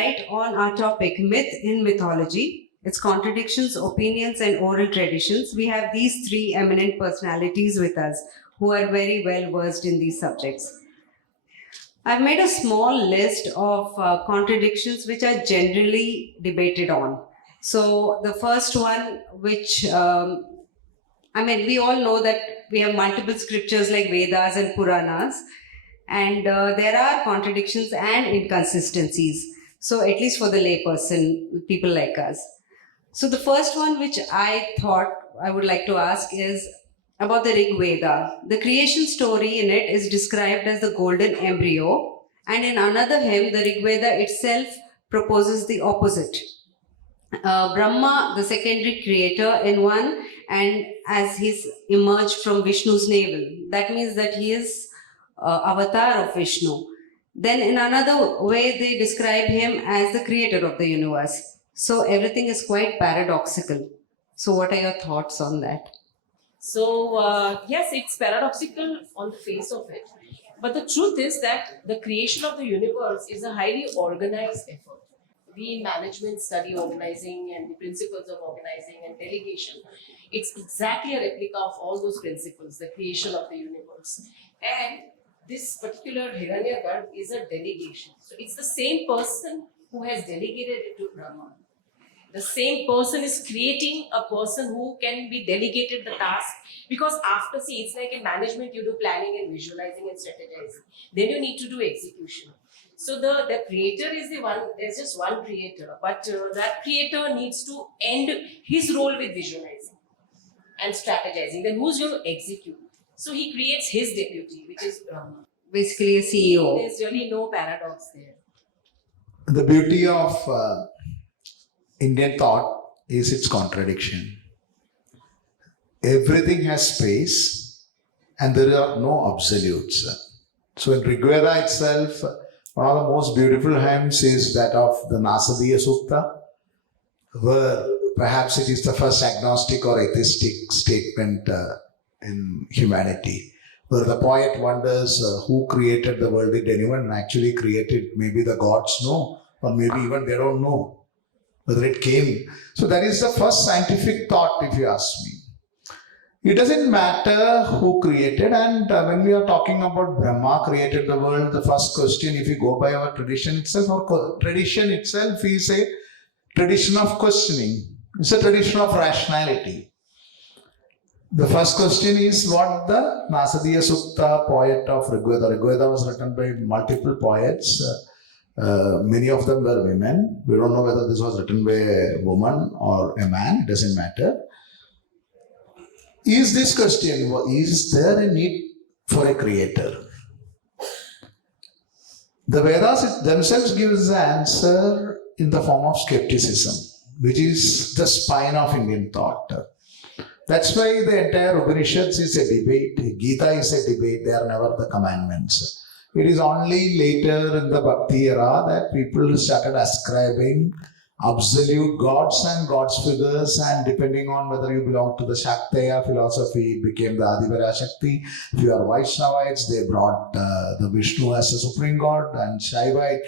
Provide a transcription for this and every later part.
light on our topic, myth in mythology, its contradictions, opinions, and oral traditions, we have these three eminent personalities with us who are very well versed in these subjects. I've made a small list of contradictions which are generally debated on. So the first one, which we all know that we have multiple scriptures like Vedas and Puranas, and there are contradictions and inconsistencies. So at least for the layperson, people like us. So the first one which I thought I would like to ask is about the Rig Veda. The creation story in it is described as the golden embryo, and in another hymn, the Rig Veda itself proposes the opposite. Brahma, the secondary creator in one, and as he's emerged from Vishnu's navel. That means that he is avatar of Vishnu. Then in another way, they describe him as the creator of the universe. So everything is quite paradoxical. So what are your thoughts on that? So yes, it's paradoxical on the face of it. But the truth is that the creation of the universe is a highly organized effort. We in management study organizing and the principles of organizing and delegation. It's exactly a replica of all those principles, the creation of the universe. And this particular Hiranyagarbha is a delegation. So it's the same person who has delegated it to Brahma. The same person is creating a person who can be delegated the task, because it's like in management, you do planning and visualizing and strategizing. Then you need to do execution. So the creator is the one, there's just one creator, but that creator needs to end his role with visualizing and strategizing. Then who's going to execute? So he creates his deputy, which is Brahma. Basically a CEO. There's really no paradox there. The beauty of Indian thought is its contradiction. Everything has space and there are no absolutes. So in Rig Veda itself, one of the most beautiful hymns is that of the Nasadiya Sukta, where perhaps it is the first agnostic or atheistic statement in humanity, where the poet wonders who created the world. Did anyone actually create it? Maybe the gods know, or maybe even they don't know whether it came. So that is the first scientific thought, if you ask me. It doesn't matter who created, and when we are talking about Brahma created the world, the first question, if you go by our tradition itself, our tradition itself is a tradition of questioning. It's a tradition of rationality. The first question is what the Nasadiya Sukta, poet of Rig Veda. Rig Veda was written by multiple poets. Many of them were women. We don't know whether this was written by a woman or a man. It doesn't matter. Is this question, is there a need for a creator? The Vedas themselves gives the answer in the form of skepticism, which is the spine of Indian thought. That's why the entire Upanishads is a debate, Gita is a debate, they are never the commandments. It is only later in the Bhakti era that people started ascribing absolute gods and gods figures, and depending on whether you belong to the Shakteya philosophy, it became the Adivara Shakti. If you are Vaishnavites, they brought the Vishnu as a supreme god, and Shaivite,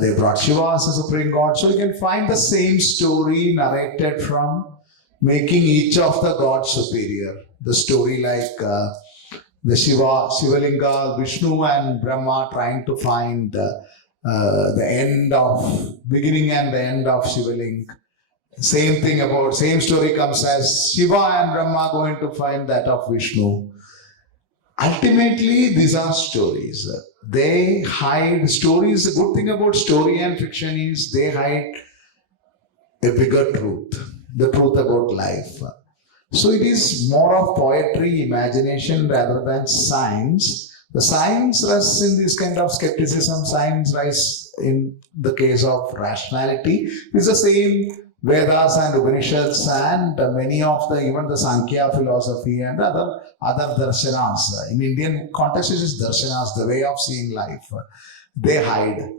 they brought Shiva as a supreme god. So you can find the same story narrated from making each of the gods superior. The story like the Shivalinga, Vishnu and Brahma trying to find the end of, beginning and the end of Shivaling. Same story comes as Shiva and Brahma going to find that of Vishnu. Ultimately, these are stories. They hide stories. The good thing about story and fiction is they hide a bigger truth, the truth about life. So it is more of poetry, imagination rather than science. The science rests in this kind of skepticism. Science rests in the case of rationality. It's the same Vedas and Upanishads and many of even the Sankhya philosophy and other darshanas. In Indian context, it is darshanas, the way of seeing life. They hide.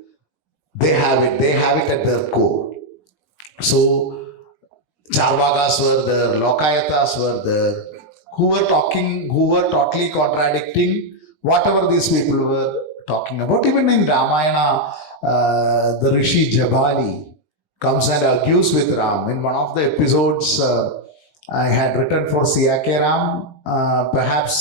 They have it at their core. So Charvakas were there, Lokayatas were there, who were totally contradicting whatever these people were talking about. Even in Ramayana, the Rishi Jabali comes and argues with Ram. In one of the episodes I had written for Siyake Ram, perhaps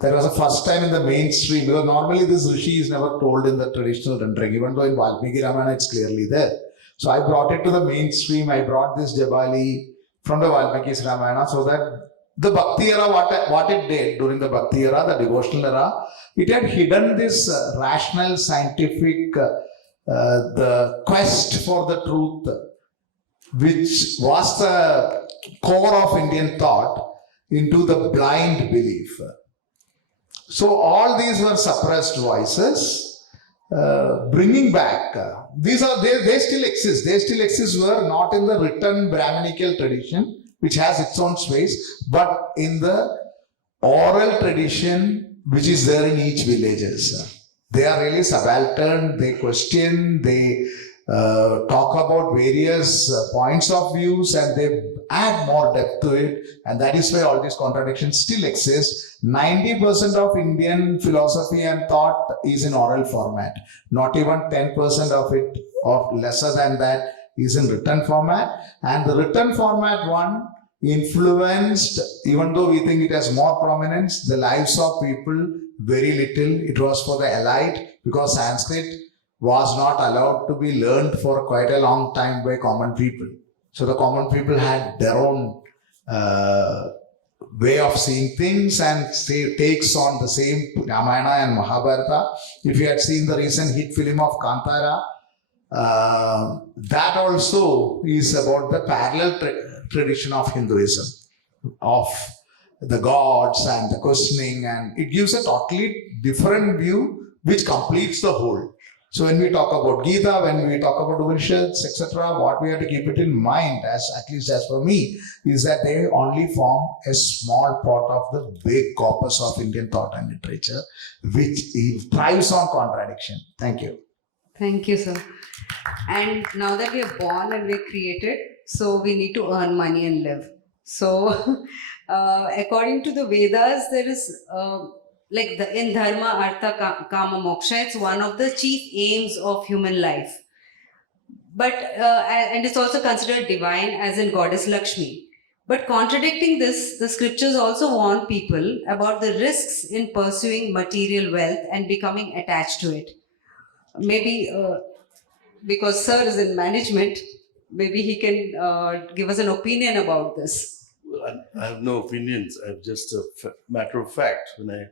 that was the first time in the mainstream, because normally this Rishi is never told in the traditional rendering, even though in Valmiki Ramayana it's clearly there. So I brought it to the mainstream. I brought this Jabali from the Valmiki's Ramayana so that the Bhakti era, what it did during the Bhakti era, the devotional era, it had hidden this rational, scientific, the quest for the truth, which was the core of Indian thought, into the blind belief. So all these were suppressed voices. Bringing back, they still exist. They still exist, were not in the written Brahminical tradition, which has its own space, but in the oral tradition, which is there in each villages. They are really subaltern, they question, they talk about various points of views, and they add more depth to it, and that is why all these contradictions still exist. 90% of Indian philosophy and thought is in oral format. Not even 10% of it, or lesser than that, is in written format. And the written format one influenced, even though we think it has more prominence, the lives of people very little. It was for the elite, because Sanskrit was not allowed to be learned for quite a long time by common people. So the common people had their own way of seeing things, and takes on the same Ramayana and Mahabharata. If you had seen the recent hit film of Kantara, that also is about the parallel tradition of Hinduism, of the gods and the questioning, and it gives a totally different view which completes the whole. So when we talk about Gita, when we talk about Upanishads, etc., what we have to keep it in mind, as at least as for me, is that they only form a small part of the big corpus of Indian thought and literature, which thrives on contradiction. Thank you. Thank you, sir. And now that we are born and we're created, so we need to earn money and live. So, according to the Vedas, there is in Dharma, Artha, Kama, Moksha, it's one of the chief aims of human life. But and it's also considered divine, as in Goddess Lakshmi. But contradicting this, the scriptures also warn people about the risks in pursuing material wealth and becoming attached to it. Maybe because Sir is in management, maybe he can give us an opinion about this. Well, I have no opinions. I have just a matter of fact. When I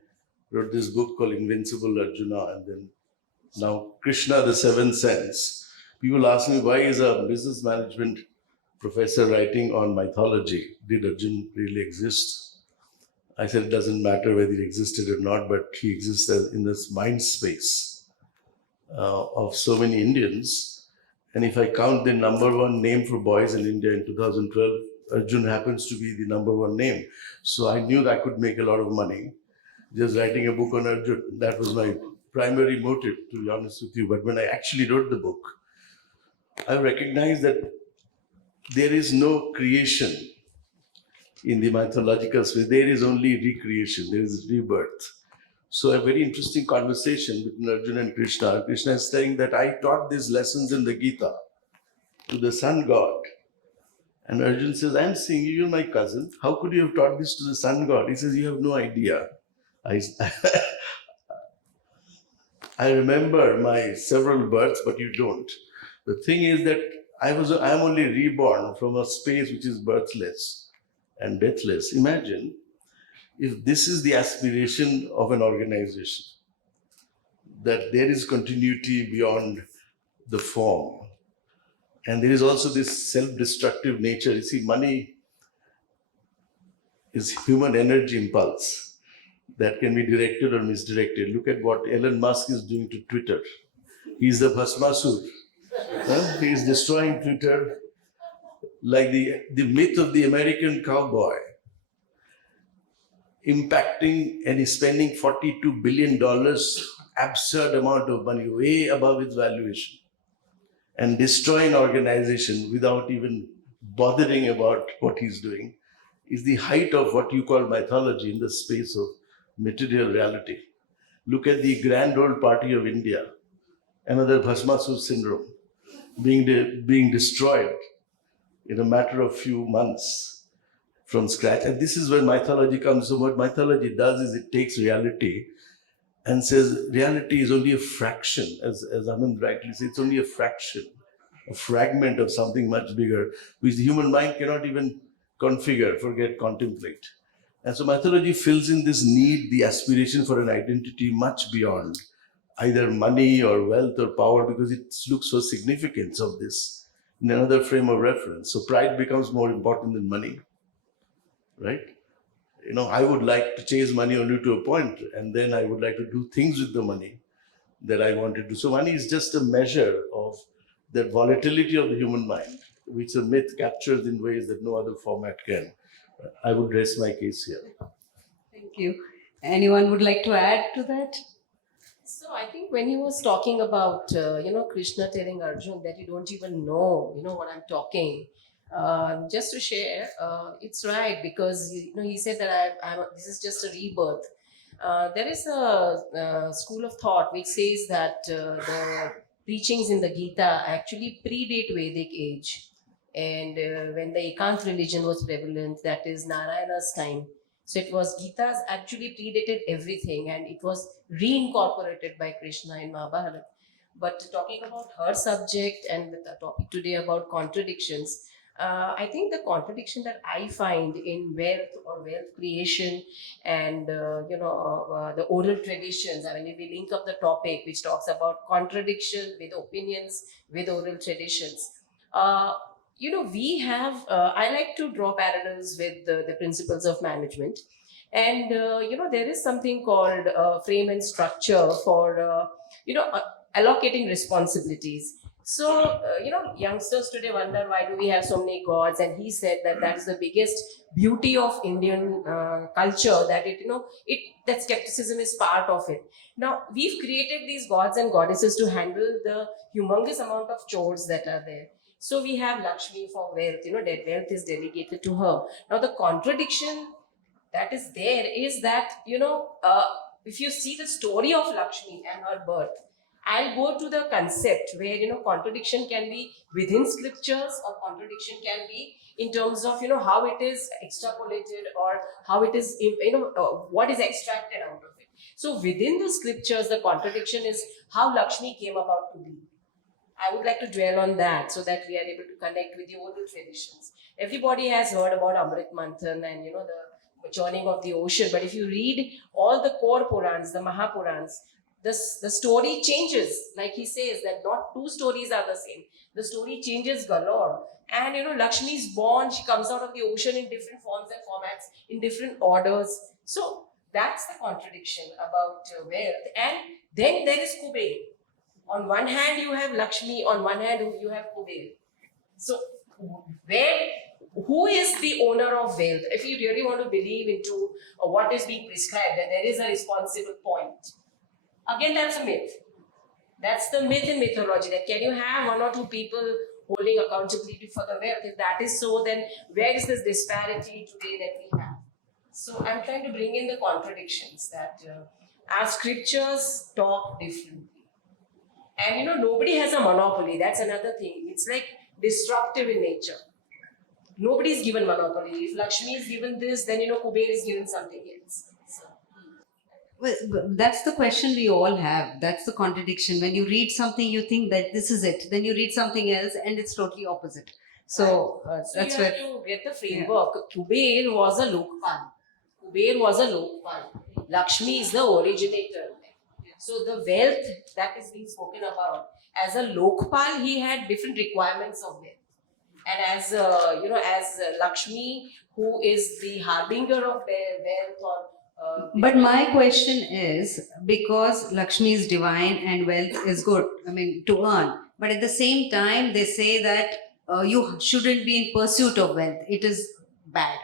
wrote this book called Invincible Arjuna, and then now Krishna, the Seventh Sense, people ask me, why is a business management professor writing on mythology? Did Arjuna really exist? I said it doesn't matter whether he existed or not, but he exists in this mind space of so many Indians. And if I count the number one name for boys in India in 2012, Arjun happens to be the number one name. So I knew that I could make a lot of money just writing a book on Arjun. That was my primary motive, to be honest with you. But when I actually wrote the book, I recognized that there is no creation in the mythological space. There is only recreation, there is rebirth. So a very interesting conversation between Arjun and Krishna. Krishna is saying that I taught these lessons in the Gita to the sun god. And Arjun says, I'm seeing you, you're my cousin. How could you have taught this to the sun god? He says, you have no idea. I remember my several births, but you don't. The thing is that I'm only reborn from a space which is birthless and deathless. Imagine if this is the aspiration of an organization, that there is continuity beyond the form. And there is also this self-destructive nature. You see, money is human energy impulse that can be directed or misdirected. Look at what Elon Musk is doing to Twitter. He's the Bhasmasur. He is destroying Twitter like the myth of the American cowboy, impacting, and he's spending $42 billion, absurd amount of money, way above its valuation, and destroying organization without even bothering about what he's doing, is the height of what you call mythology in the space of material reality. Look at the Grand Old Party of India, another Bhasmasur syndrome, being destroyed in a matter of few months from scratch. And this is where mythology comes. So what mythology does is it takes reality and says reality is only a fraction, as Anand rightly said, it's only a fraction, a fragment of something much bigger, which the human mind cannot even configure, forget, contemplate. And so mythology fills in this need, the aspiration for an identity much beyond either money or wealth or power, because it looks so significant of this in another frame of reference. So pride becomes more important than money, right? I would like to chase money only to a point, and then I would like to do things with the money that I want to do. So money is just a measure of that volatility of the human mind, which a myth captures in ways that no other format can. I would rest my case here. Thank you. Anyone would like to add to that? So I think when he was talking about, Krishna telling Arjun that you don't even know, what I'm talking, just to share, it's right, because, he said that this is just a rebirth. There is a school of thought which says that the preachings in the Gita actually predate Vedic age. And when the Ekant religion was prevalent, that is Narayana's time. So it was Gita's actually predated everything, and it was reincorporated by Krishna in Mahabharata. But talking about her subject and with the topic today about contradictions, I think the contradiction that I find in wealth or wealth creation and the oral traditions. I mean, if we link up the topic which talks about contradiction with opinions with oral traditions. We have, I like to draw parallels with the principles of management. And, there is something called frame and structure for, allocating responsibilities. So, youngsters today wonder why do we have so many gods? And he said that that's the biggest beauty of Indian culture, that that skepticism is part of it. Now, we've created these gods and goddesses to handle the humongous amount of chores that are there. So we have Lakshmi for wealth, that wealth is delegated to her. Now the contradiction that is there is that, if you see the story of Lakshmi and her birth, I'll go to the concept where, contradiction can be within scriptures, or contradiction can be in terms of, how it is extrapolated, or how it is, what is extracted out of it. So within the scriptures, the contradiction is how Lakshmi came about to be. I would like to dwell on that so that we are able to connect with the oral traditions. Everybody has heard about Amrit Manthan and the churning of the ocean, but if you read all the core Purans, the Mahapurans, the story changes. Like he says that not two stories are the same. The story changes galore. And Lakshmi is born, she comes out of the ocean in different forms and formats, in different orders. So that's the contradiction about wealth. And then there is Kuber. On one hand, you have Lakshmi, on one hand, you have Kuber. So, who is the owner of wealth? If you really want to believe into what is being prescribed, that there is a responsible point. Again, that's a myth. That's the myth in mythology, that can you have one or two people holding accountability for the wealth? If that is so, then where is this disparity today that we have? So, I'm trying to bring in the contradictions that our scriptures talk differently. And nobody has a monopoly. That's another thing. It's like disruptive in nature. Nobody is given monopoly. If Lakshmi is given this, then Kuber is given something else. So. Well, that's the question we all have. That's the contradiction. When you read something, you think that this is it. Then you read something else, and it's totally opposite. So that's you where have to get the framework. Yeah. Kuber was a Lokpal. Lakshmi is the originator. So the wealth that is being spoken about, as a Lokpal, he had different requirements of wealth. And as Lakshmi, who is the harbinger of wealth or... But my question is, because Lakshmi is divine and wealth is good, to earn. But at the same time, they say that you shouldn't be in pursuit of wealth. It is bad.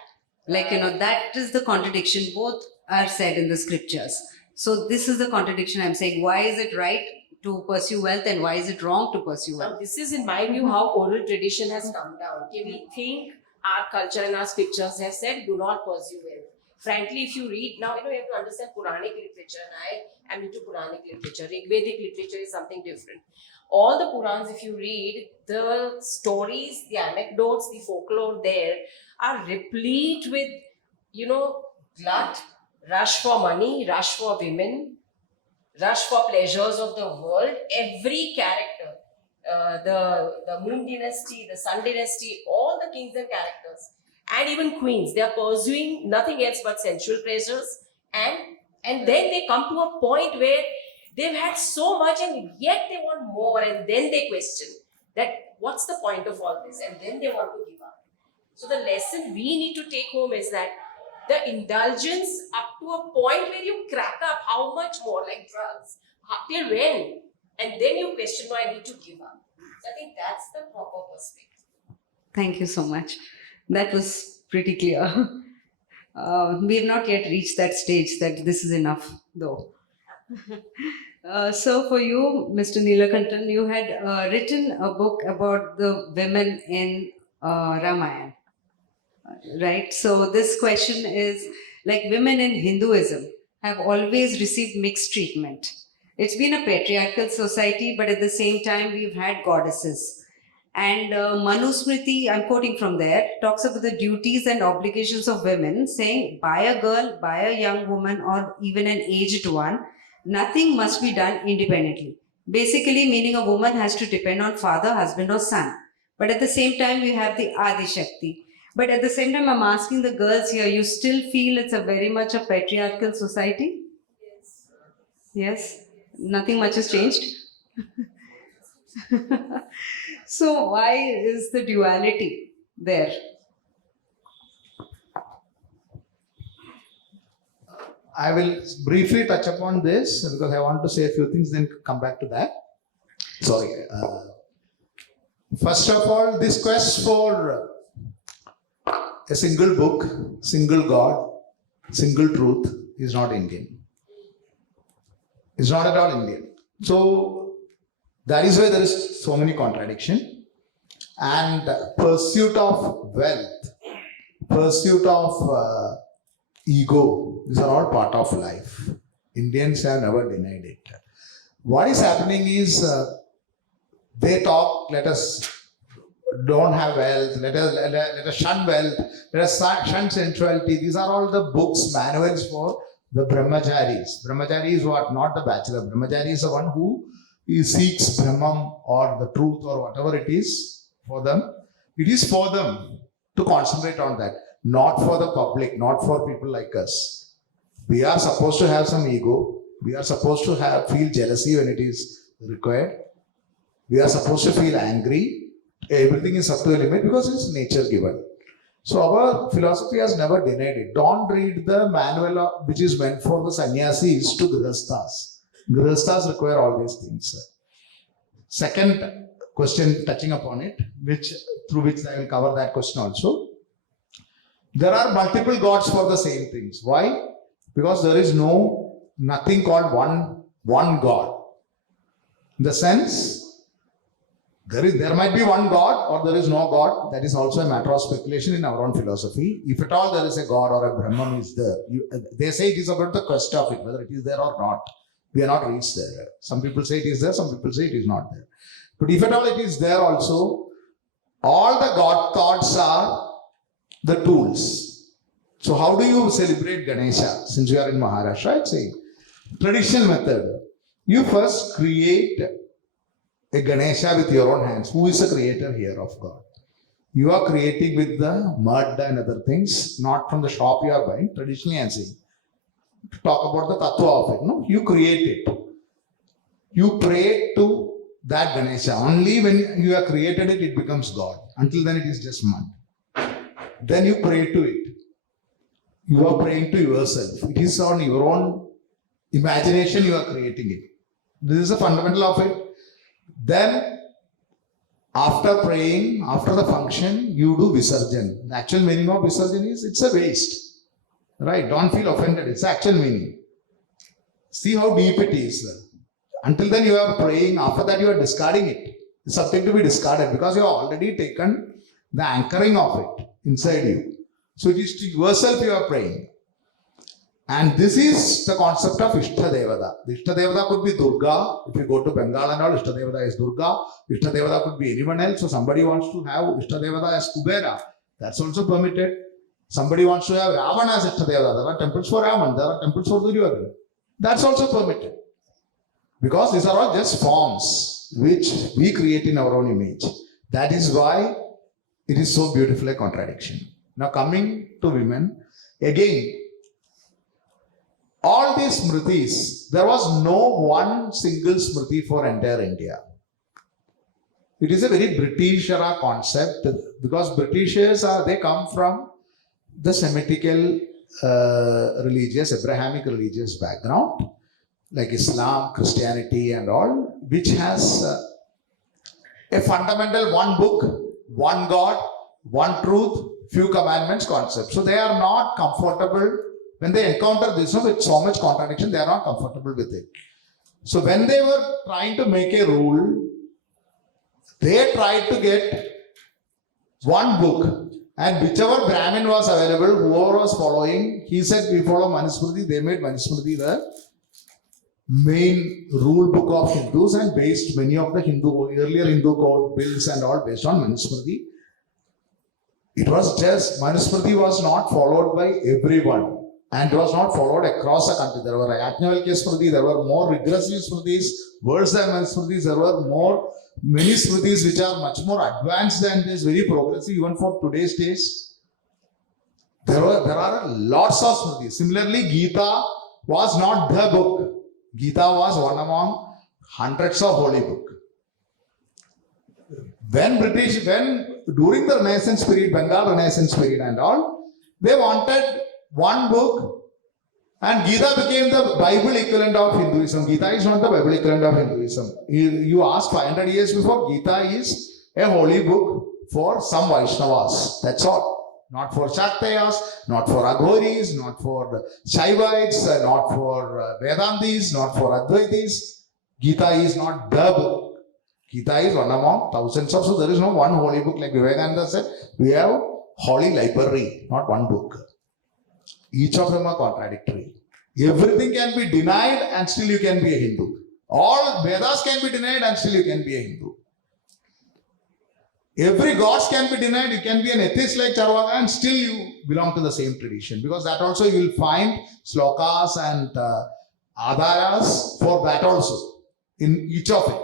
That is the contradiction. Both are said in the scriptures. So this is the contradiction I'm saying. Why is it right to pursue wealth and why is it wrong to pursue wealth? Now, this is, in my view, how oral tradition has come down. Okay, we think our culture and our scriptures have said, do not pursue wealth. frankly, if you read, now, you have to understand Puranic literature, and I am into Puranic literature. Rigvedic literature is something different. All the Purans, if you read, the stories, the anecdotes, the folklore there are replete with, glut, rush for money, rush for women, rush for pleasures of the world. Every character, the Moon Dynasty, the Sun Dynasty, all the kings and characters, and even queens, they are pursuing nothing else but sensual pleasures, and then they come to a point where they've had so much and yet they want more, and then they question that what's the point of all this, and then they want to give up. So the lesson we need to take home is that the indulgence up to a point where you crack up, how much more, like drugs, till when? And then you question, no, I need to give up. So I think that's the proper perspective. Thank you so much. That was pretty clear. We have not yet reached that stage that this is enough, though. So for you, Mr. Neelakantan, you had written a book about the women in Ramayana, right? So this question is, like, women in Hinduism have always received mixed treatment. It's been a patriarchal society, but at the same time, we've had goddesses. And Manusmriti, I'm quoting from there, talks about the duties and obligations of women, saying, by a girl, by a young woman, or even an aged one, nothing must be done independently. Basically, meaning a woman has to depend on father, husband, or son. But at the same time, we have the Adi Shakti. But at the same time, I'm asking the girls here, you still feel it's a very much a patriarchal society? Yes. Yes? Nothing much has changed? So why is the duality there? I will briefly touch upon this because I want to say a few things, then come back to that. Sorry. First of all, this quest for a single book, single God, single truth is not Indian. It's not at all Indian. So that is why there is so many contradiction. And pursuit of wealth, pursuit of ego, these are all part of life. Indians have never denied it. What is happening is they talk, let us don't have wealth, let us shun wealth, let us shun sensuality. These are all the books, manuals for the brahmacharis. Brahmachari is what? Not the bachelor. Brahmachari is the one who seeks Brahman or the truth or whatever it is for them. It is for them to concentrate on that, not for the public, not for people like us. We are supposed to have some ego. We are supposed to feel jealousy when it is required. We are supposed to feel angry. Everything is up to a limit because it's nature given. So our philosophy has never denied it. Don't read the manual which is meant for the sannyasis to grihasthas. Grihasthas require all these things. Second question touching upon it, through which I will cover that question also. There are multiple gods for the same things. Why? Because there is nothing called one God. In the sense, there might be one God or there is no God. That is also a matter of speculation in our own philosophy. If at all there is a God or a Brahman is there, they say it is about the quest of it, whether it is there or not. We are not reached there. Some people say it is there, some people say it is not there. But if at all it is there also, all the God thoughts are the tools. So how do you celebrate Ganesha? Since we are in Maharashtra, it's a traditional method. You first create a Ganesha with your own hands. Who is the creator here of God? You are creating with the mud and other things, not from the shop you are buying. Traditionally, I am saying. To talk about the tattva of it. No? You create it. You pray to that Ganesha. Only when you have created it, it becomes God. Until then, it is just mud. Then you pray to it. You are praying to yourself. It is on your own imagination you are creating it. This is the fundamental of it. Then, after praying, after the function, you do Visarjan. The actual meaning of Visarjan is it's a waste. Right? Don't feel offended. It's the actual meaning. See how deep it is. Until then you are praying. After that you are discarding it. It's something to be discarded because you have already taken the anchoring of it inside you. So it is to yourself you are praying. And this is the concept of Ishtadevata. The Ishtadevata could be Durga. If you go to Bengal and all, Ishtadevata is Durga. Ishtadevata could be anyone else. So somebody wants to have Ishtadevata as Kubera. That's also permitted. Somebody wants to have Ravana as Ishtadevata. There are temples for Ravan. There are temples for Duryodhana. That's also permitted. Because these are all just forms which we create in our own image. That is why it is so beautiful a contradiction. Now coming to women, again, all these smritis, there was no one single smriti for entire India. It is a very British era concept because Britishers they come from the Semitical religious, Abrahamic religious background, like Islam, Christianity and all, which has a fundamental one book, one God, one truth, few commandments concept. So they are not comfortable when they encounter this with so much contradiction, they are not comfortable with it. So when they were trying to make a rule, they tried to get one book, and whichever Brahmin was available, whoever was following, he said we follow Manusmriti. They made Manusmriti the main rule book of Hindus and based many of the earlier Hindu code bills and all based on Manusmriti. It was just, Manusmriti was not followed by everyone. And it was not followed across the country. There were Yajnavalkya Smriti, there were more rigorous Smritis, worse than Smritis, there were many Smritis which are much more advanced than this, very progressive even for today's days. There are lots of Smritis. Similarly, Gita was not the book. Gita was one among hundreds of holy books. When during the Renaissance period, Bengal Renaissance period and all, they wanted one book, and Gita became the Bible equivalent of Hinduism. Gita is not the Bible equivalent of Hinduism. You ask 500 years before, Gita is a holy book for some Vaishnavas. That's all. Not for Shaktayas, not for Aghoris, not for Shaivites, not for Vedantis, not for Advaitis. Gita is not the book. Gita is one among thousands of, so there is no one holy book like Vivekananda said. We have holy library, not one book. Each of them are contradictory. Everything can be denied and still you can be a Hindu. All Vedas can be denied and still you can be a Hindu. Every gods can be denied. You can be an atheist like Charvaka and still you belong to the same tradition. Because that also you will find slokas and adharas for that also in each of it.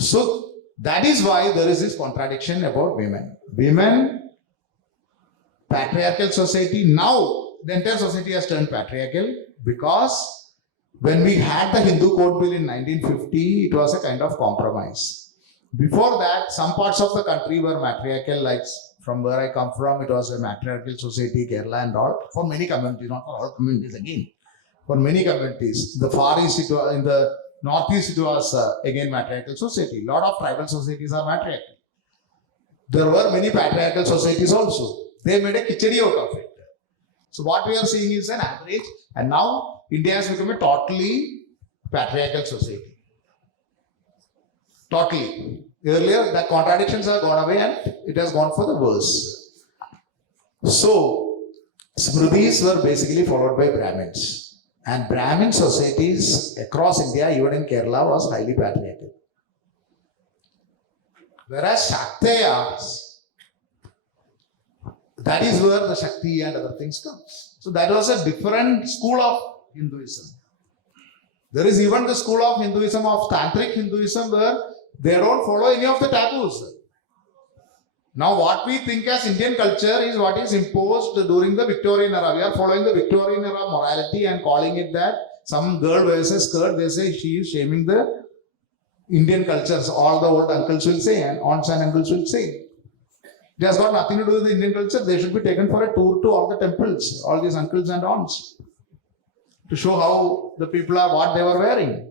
So that is why there is this contradiction about women. Women, patriarchal society, now the entire society has turned patriarchal because when we had the Hindu Code Bill in 1950, it was a kind of compromise. Before that, some parts of the country were matriarchal, like from where I come from, it was a matriarchal society, Kerala and all, for many communities, not for all communities again, for many communities. The Far East, in the Northeast, it was again matriarchal society. A lot of tribal societies are matriarchal. There were many patriarchal societies also. They made a kichadi out of it. So what we are seeing is an average, and now India has become a totally patriarchal society. Totally. Earlier, the contradictions have gone away and it has gone for the worse. So, Smritis were basically followed by Brahmins. And Brahmin societies across India, even in Kerala, was highly patriarchal. Whereas Shaktayas, that is where the Shakti and other things come. So that was a different school of Hinduism. There is even the school of Hinduism, of Tantric Hinduism, where they don't follow any of the taboos. Now what we think as Indian culture is what is imposed during the Victorian era. We are following the Victorian era morality and calling it that. Some girl wears a skirt, they say she is shaming the Indian cultures. All the old uncles will say, and aunts and uncles will say. It has got nothing to do with the Indian culture. They should be taken for a tour to all the temples, all these uncles and aunts, to show how the people are, what they were wearing.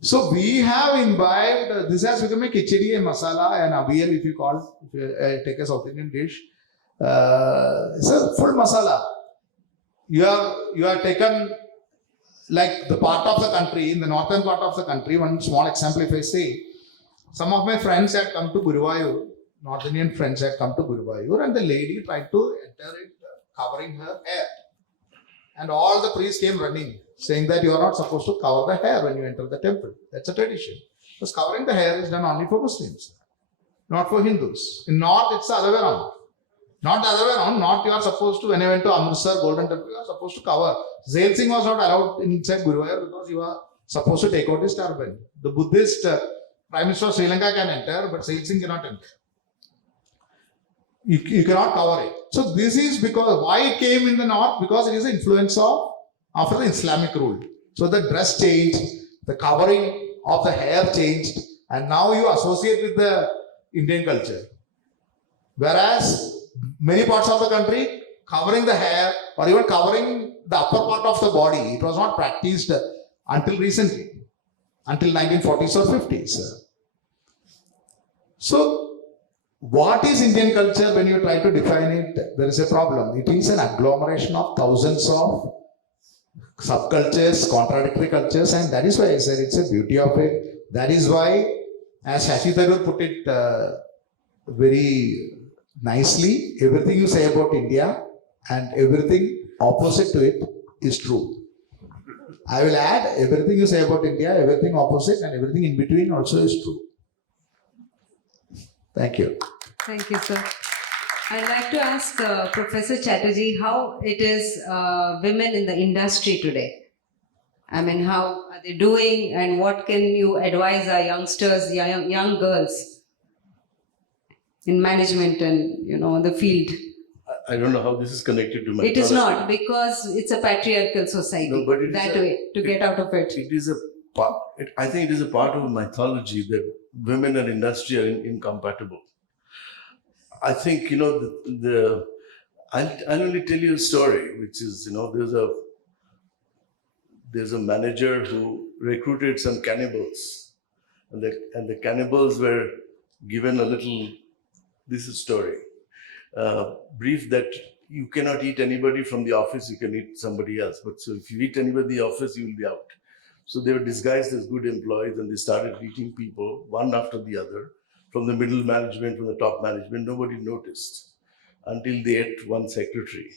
So we have imbibed, this has become a khichdi, a masala, an aviyal if you take a South Indian dish. It's a full masala. You are taken like the part of the country, in the northern part of the country, one small example if I say, some of my friends had come to Guruvayur, North Indian friends had come to Guruvayur, and the lady tried to enter it covering her hair. And all the priests came running, saying that you are not supposed to cover the hair when you enter the temple. That's a tradition. Because covering the hair is done only for Muslims, not for Hindus. In North, it's the other way around. Not the other way around. North, you are supposed to, when you went to Amritsar, Golden Temple, you are supposed to cover. Zail Singh was not allowed inside Guruvayur because you are supposed to take out his turban. The Buddhist Prime Minister of Sri Lanka can enter, but Zail Singh cannot enter. You cannot cover it. So this is because, why it came in the North? Because it is the influence of, after the Islamic rule. So the dress changed, the covering of the hair changed, and now you associate with the Indian culture. Whereas many parts of the country, covering the hair or even covering the upper part of the body, it was not practiced until recently, until 1940s or 50s. So what is Indian culture? When you try to define it, there is a problem. It is an agglomeration of thousands of subcultures, contradictory cultures, and that is why I said it's a beauty of it. That is why, as Shashi Tharoor put it very nicely, everything you say about India and everything opposite to it is true. I will add, everything you say about India, everything opposite and everything in between also is true. Thank you. Thank you, sir. I'd like to ask Professor Chatterjee how it is women in the industry today. I mean, how are they doing, and what can you advise our youngsters, young girls in management and the field? I don't know how this is connected to mythology. It is not, because it's a patriarchal society. No, but it is that way to get out of it. It is a part. I think it is a part of mythology that women and industry are incompatible. I think I'll only tell you a story, which is there's a manager who recruited some cannibals, and the cannibals were given a little. This is a story. Brief that you cannot eat anybody from the office, you can eat somebody else. But so if you eat anybody in the office, you will be out. So they were disguised as good employees, and they started eating people one after the other, from the middle management, from the top management. Nobody noticed until they ate one secretary.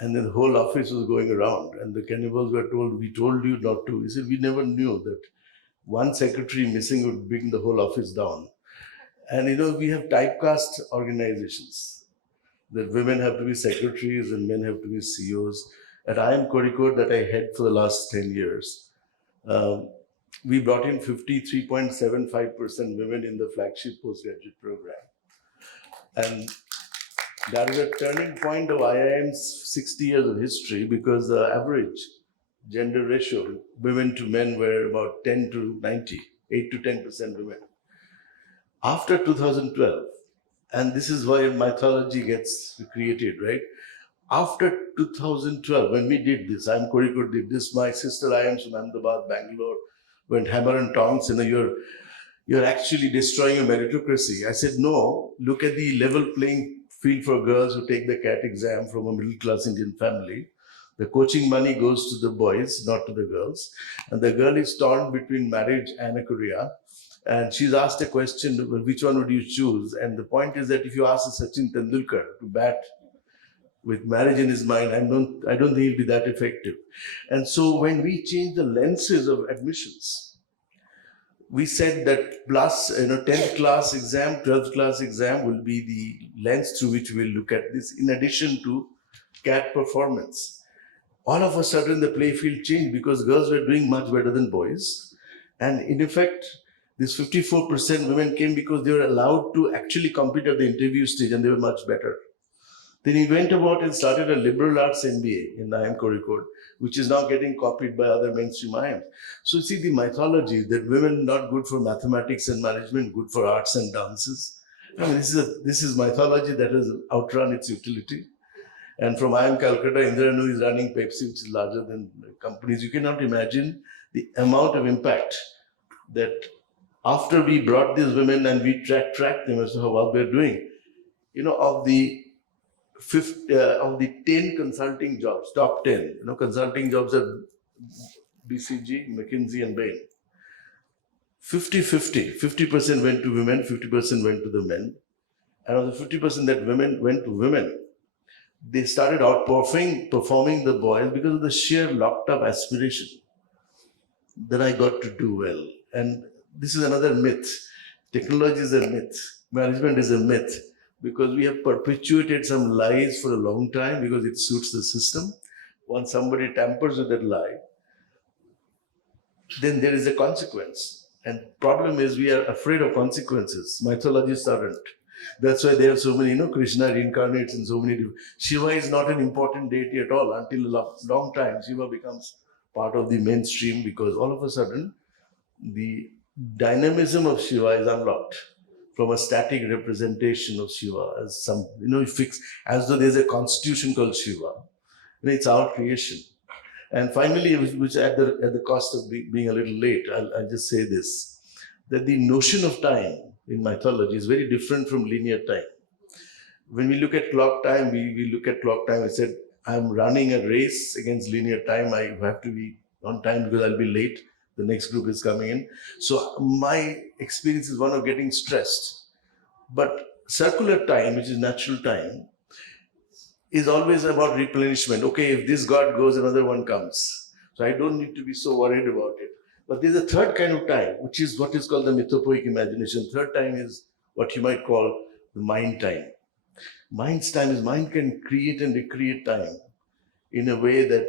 And then the whole office was going around, and the cannibals were told, "We told you not to." He said, "We never knew that one secretary missing would bring the whole office down." And we have typecast organizations that women have to be secretaries and men have to be CEOs. At IIM Kozhikode, that I head for the last 10 years, we brought in 53.75% women in the flagship postgraduate program. And that is a turning point of IIM's 60 years of history, because the average gender ratio, women to men, were about 10 to 90, 8 to 10% women. After 2012, and this is why mythology gets created, right? After 2012, when we did this, IIM Kozhikode did this, my sister IIMs from Ahmedabad, Bangalore, went hammer and tongs, you're actually destroying a meritocracy. I said, no, look at the level playing field for girls who take the CAT exam from a middle-class Indian family. The coaching money goes to the boys, not to the girls. And the girl is torn between marriage and a career. And she's asked a question, which one would you choose? And the point is that if you ask Sachin Tendulkar to bat with marriage in his mind, I don't think he'll be that effective. And so when we change the lenses of admissions, we said that plus 10th class exam, 12th class exam will be the lens through which we'll look at this, in addition to CAT performance. All of a sudden the playfield changed, because girls were doing much better than boys. And in effect, this 54% women came because they were allowed to actually compete at the interview stage, and they were much better. Then he went about and started a liberal arts MBA in IIM Kozhikode, which is now getting copied by other mainstream IIMs. So you see the mythology that women not good for mathematics and management, good for arts and dances. I mean, this is mythology that has outrun its utility. And from IIM Calcutta, Indra Nu is running Pepsi, which is larger than companies. You cannot imagine the amount of impact that after we brought these women and we tracked them as to how well they're doing, of the 10 consulting jobs, top 10, consulting jobs at BCG, McKinsey, and Bain. 50-50. 50% went to women, 50% went to the men. And of the 50% that women went to women, they started performing the boys because of the sheer locked up aspiration that I got to do well. And this is another myth. Technology is a myth. Management is a myth because we have perpetuated some lies for a long time because it suits the system. Once somebody tampers with that lie, then there is a consequence. And problem is we are afraid of consequences. Mythologists aren't. That's why there are so many, Krishna reincarnates in so many. Shiva is not an important deity at all until a long time. Shiva becomes part of the mainstream because all of a sudden the dynamism of Shiva is unlocked from a static representation of Shiva as some, fixed, as though there's a constitution called Shiva. It's our creation. And finally, which at the cost of being a little late, I'll just say this, that the notion of time in mythology is very different from linear time. When we look at clock time, we look at clock time, I said, I'm running a race against linear time. I have to be on time because I'll be late. The next group is coming in. So my experience is one of getting stressed. But circular time, which is natural time, is always about replenishment. Okay, if this god goes, another one comes. So I don't need to be so worried about it. But there's a third kind of time, which is what is called the mythopoeic imagination. Third time is what you might call the mind time. Mind's time is mind can create and recreate time in a way that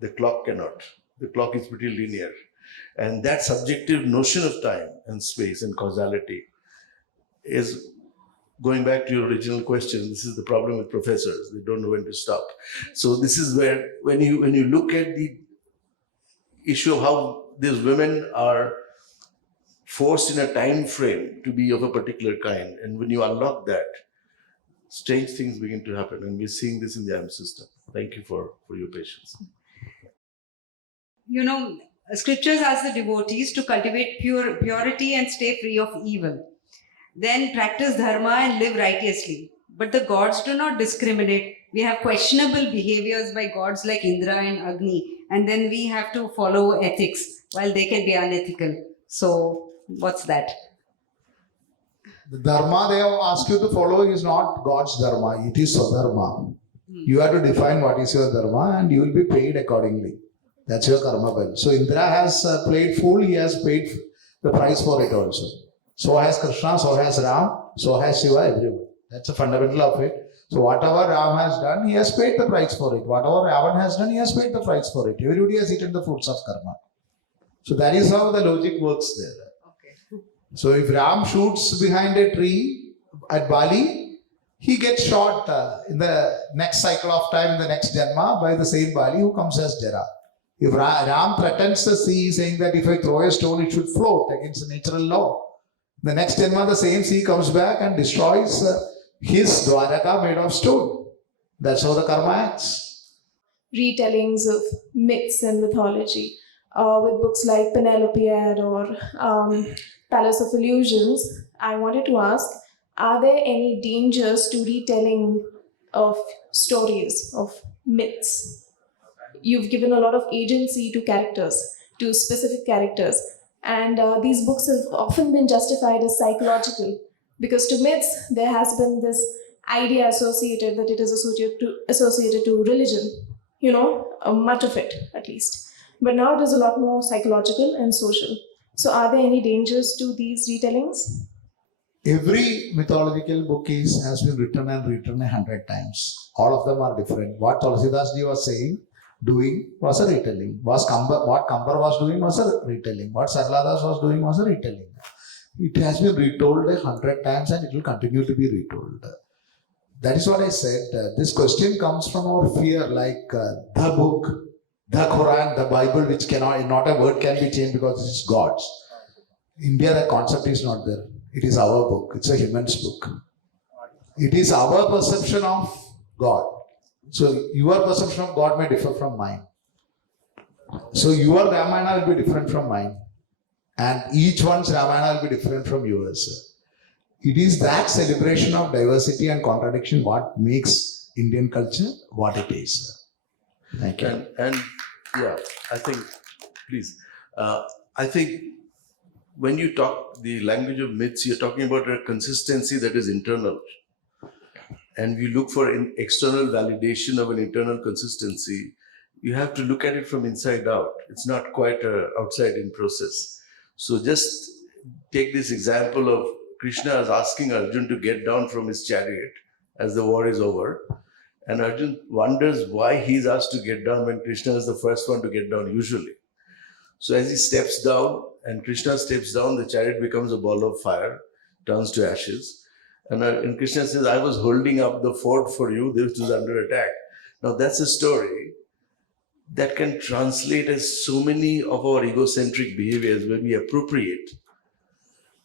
the clock cannot. The clock is pretty linear. And that subjective notion of time and space and causality is, going back to your original question, this is the problem with professors. They don't know when to stop. So this is where, when you look at the issue of how these women are forced in a time frame to be of a particular kind, and when you unlock that, strange things begin to happen. And we're seeing this in the AM system. Thank you for your patience. Scriptures ask the devotees to cultivate purity and stay free of evil. Then practice dharma and live righteously. But the gods do not discriminate. We have questionable behaviors by gods like Indra and Agni, and then we have to follow ethics while they can be unethical. So, what's that? The dharma they have asked you to follow is not God's dharma, it is Swadharma. You have to define what is your dharma and you will be paid accordingly. That's your karma bell. So Indra has played fool, he has paid the price for it also. So has Krishna, so has Ram, so has Shiva, everyone. That's the fundamental of it. So whatever Ram has done, he has paid the price for it. Whatever Ravan has done, he has paid the price for it. Everybody has eaten the fruits of karma. So that is how the logic works there. Okay. So if Ram shoots behind a tree at Bali, he gets shot in the next cycle of time, in the next Janma, by the same Bali who comes as Jara. If Ram threatens the sea, saying that if I throw a stone, it should float against the natural law. The next Janma, the same sea comes back and destroys his Dwaraka made of stone. That's how the karma acts. Retellings of myths and mythology with books like Penelopiad or Palace of Illusions. I wanted to ask, are there any dangers to retelling of stories, of myths? You've given a lot of agency to characters, to specific characters. And these books have often been justified as psychological, because to myths, there has been this idea associated that it is associated to religion, much of it at least. But now it is a lot more psychological and social. So are there any dangers to these retellings? Every mythological book has been written 100 times. All of them are different. What Tulsidas Ji was doing was a retelling. What Kambar was doing was a retelling. What Sarladas was doing was a retelling. It has been retold 100 times and it will continue to be retold. That is what I said. This question comes from our fear, like the book, the Quran, the Bible, which not a word can be changed because it is God's. In India, that concept is not there. It is our book. It's a human's book. It is our perception of God. So your perception of God may differ from mine. So your Ramayana will be different from mine. And each one's Ramayana will be different from yours. It is that celebration of diversity and contradiction what makes Indian culture what it is. Thank you. And yeah, I think, please, I think when you talk the language of myths, you're talking about a consistency that is internal. and we look for an external validation of an internal consistency, you have to look at it from inside out. It's not quite a outside-in process. So just take this example of Krishna is asking Arjun to get down from his chariot as the war is over. And Arjun wonders why he's asked to get down when Krishna is the first one to get down usually. So as he steps down and Krishna steps down, the chariot becomes a ball of fire, turns to ashes. And Krishna says, I was holding up the fort for you, this was under attack. Now that's a story that can translate as so many of our egocentric behaviors when we appropriate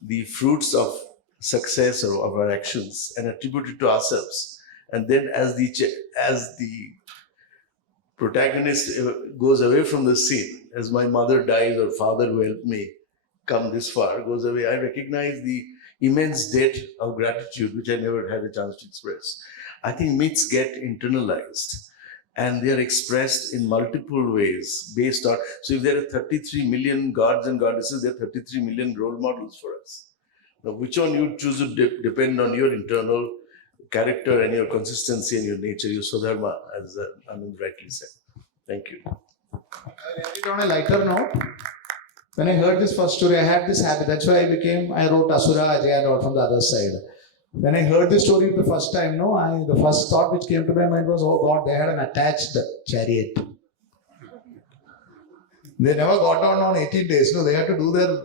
the fruits of success or of our actions and attribute it to ourselves. And then as the protagonist goes away from the scene, as my mother dies or father who helped me come this far goes away, I recognize the immense debt of gratitude which I never had a chance to express. I think myths get internalized and they are expressed in multiple ways based on, so if there are 33 million gods and goddesses, there are 33 million role models for us. Now, which one you choose to depend on your internal character and your consistency and your nature, your Swadharma, as Anand rightly said. Thank you. I read it on a lighter note. When I heard this first story, I had this habit. That's why I wrote Asura, Ajay and all from the other side. When I heard this story the first time, the first thought which came to my mind was, oh God, they had an attached chariot. They never got down on 18 days. No, they had to do their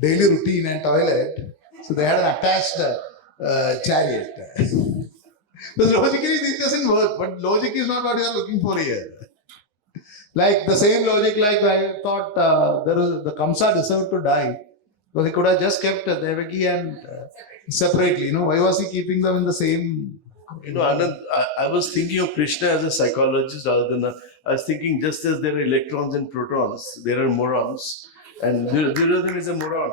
daily routine and toilet. So they had an attached chariot. Because logically this doesn't work, but logic is not what you are looking for here. Like the same logic, like I thought the Kamsa deserved to die. Because he could have just kept Devaki and separately. Why was he keeping them in the same? Anand, I was thinking of Krishna as a psychologist rather than I was thinking just as there are electrons and protons, there are morons. And Duryodhana is a moron.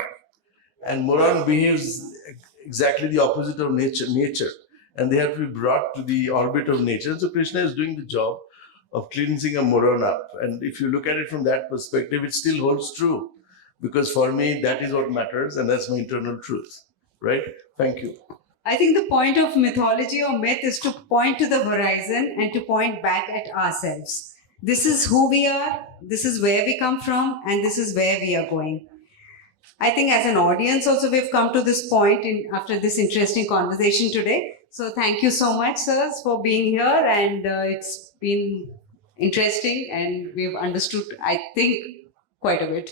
And moron behaves exactly the opposite of nature. And they have to be brought to the orbit of nature. So Krishna is doing the job of cleansing a moron up. And if you look at it from that perspective, it still holds true. Because for me, that is what matters and that's my internal truth. Right? Thank you. I think the point of mythology or myth is to point to the horizon and to point back at ourselves. This is who we are, this is where we come from, and this is where we are going. I think as an audience also we've come to this point after this interesting conversation today. So thank you so much, sirs, for being here, and it's been interesting and we've understood, I think, quite a bit.